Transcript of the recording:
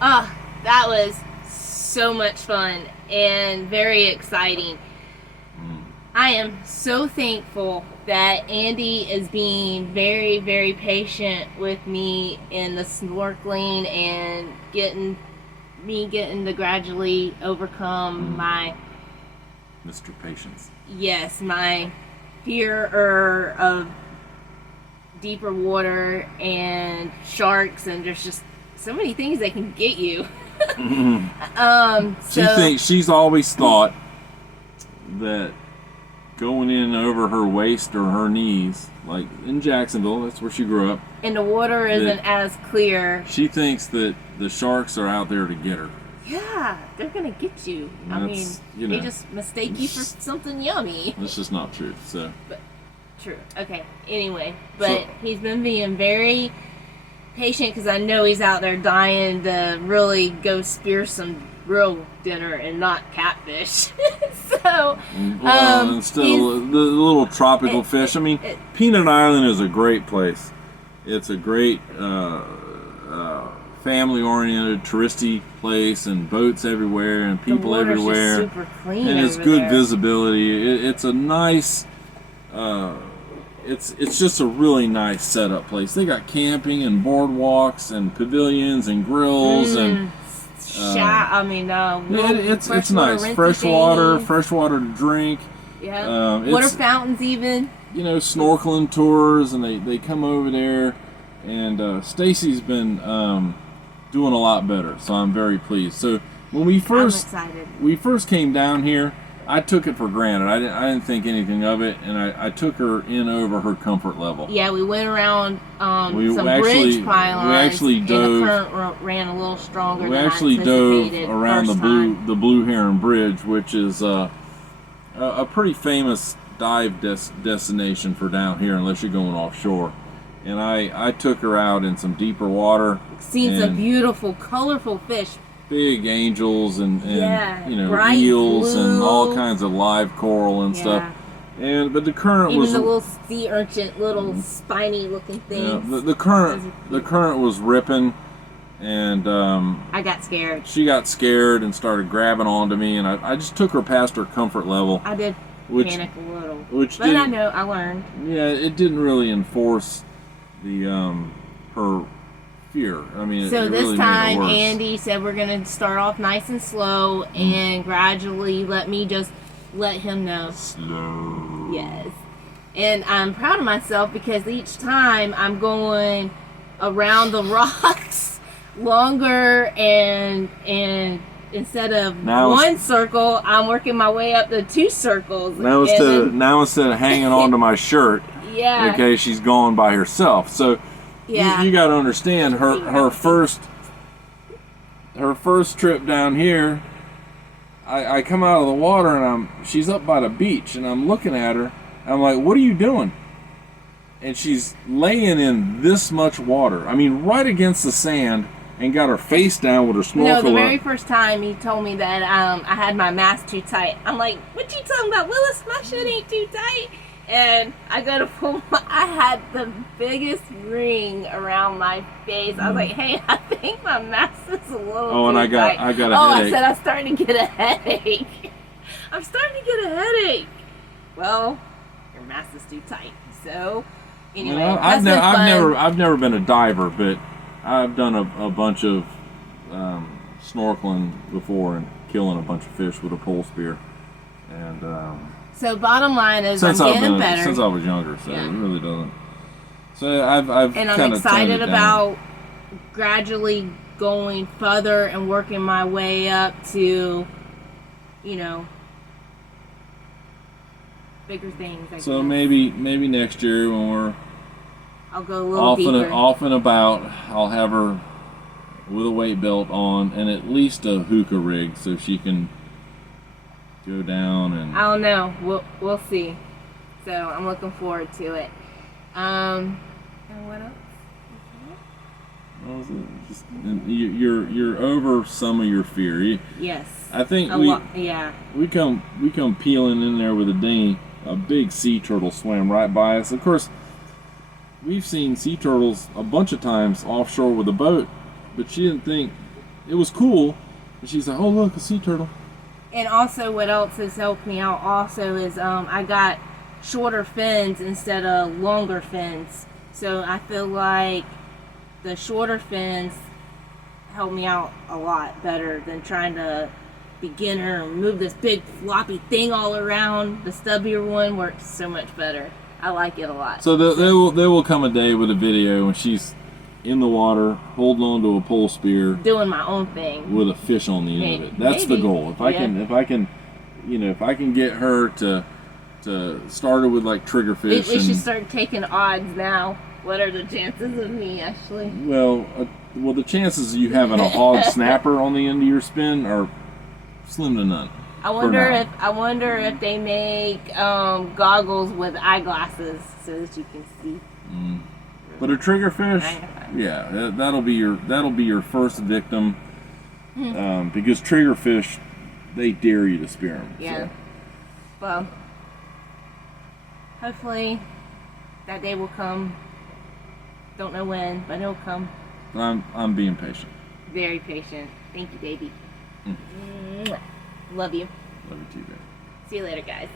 That was so much fun and very exciting. I am so thankful that Andy is being very, very patient with me in the snorkeling and getting to gradually overcome my Mr. Patience. Yes, my fear of deeper water and sharks, and there's just so many things that can get you. She's always thought that going in over her waist or her knees, like in Jacksonville, that's where she grew up, and the water isn't as clear. She thinks that the sharks are out there to get her. Yeah, they're gonna get you. I mean, they just mistake you for something yummy. That's just not true. So, but true. Okay. Anyway, but he's been being very patient because I know he's out there dying to really go spear some real dinner and not catfish. So, and still the little tropical fish. I mean, Peanut Island is a great place. It's a great family-oriented, touristy place, and boats everywhere, and people everywhere. Just super clean, and it's good visibility. It's a nice. It's just a really nice setup place. They got camping and boardwalks and pavilions and grills and. It's nice. Fresh water to drink. Yeah. Water fountains even. Snorkeling tours, and they come over there, and Stacey's been doing a lot better, so I'm very pleased. So when we first came down here, I took it for granted. I didn't think anything of it, and I took her in over her comfort level. Yeah, we went around bridge pylons. We actually dove. And the current ran a little stronger. We actually dove around the Blue Heron Bridge, which is a pretty famous dive destination for down here, unless you're going offshore. And I took her out in some deeper water. Seen some beautiful, colorful fish. Big angels and bright eels blue. And all kinds of live coral and stuff. But the current even was the little sea urchin, little spiny looking things. Yeah, the current was ripping, and I got scared. She got scared and started grabbing onto me, and I just took her past her comfort level. I did panic a little, but I know I learned. Yeah, it didn't really enforce the her fear. I mean, so it this really time made it worse. Andy said we're going to start off nice and slow and gradually let him know. Slow. Yes. And I'm proud of myself because each time I'm going around the rocks longer, and instead of one circle, I'm working my way up to 2 circles. Now instead of hanging onto my shirt, okay, she's going by herself. So you got to understand her first trip down here. I come out of the water and she's up by the beach, and I'm looking at her. I'm like, "What are you doing?" And she's laying in this much water. I mean, right against the sand, and got her face down with her snorkel. No, the very first time he told me that I had my mask too tight. I'm like, "What you talking about, Willis? My shit ain't too tight." And I go to pull I had the biggest ring around my face. I was like, "Hey, I think my mask is a little too and I got tight." a headache. I said I'm starting to get a headache. I'm starting to get a headache. Well, your mask is too tight. So anyway, I've never been a diver, but I've done a bunch of snorkeling before and killing a bunch of fish with a pole spear. And so bottom line is I'm getting better. Since I was younger, so it really doesn't. So I've and I'm excited about gradually going further and working my way up to, bigger things. I so guess. maybe next year when I'll go a little deeper. Off and about, I'll have her with a weight belt on and at least a hookah rig so she can go down and... I don't know. We'll see. So I'm looking forward to it. And what else? You're over some of your fear. Yes. I think we come peeling in there with a dinghy. A big sea turtle swam right by us. Of course, we've seen sea turtles a bunch of times offshore with a boat, but she didn't think it was cool. And she's like, oh look, a sea turtle. And also, what else has helped me out also is I got shorter fins instead of longer fins. So I feel like the shorter fins help me out a lot better than trying to beginner and move this big floppy thing all around. The stubbier one works so much better. I like it a lot. So there will come a day with a video when she's in the water, holding on to a pole spear, doing my own thing with a fish on the end of it. That's the goal. If I can get her to start her with like triggerfish. We should start taking odds now. What are the chances of me actually? Well, the chances of you having a hog snapper on the end of your spin are slim to none. I wonder if they make goggles with eyeglasses so that you can see. But a triggerfish, yeah, that'll be your first victim, because triggerfish, they dare you to spear them. Yeah. So. Well, hopefully that day will come. Don't know when, but it'll come. I'm being patient. Very patient. Thank you, baby. Love you. Love you too, baby. See you later, guys.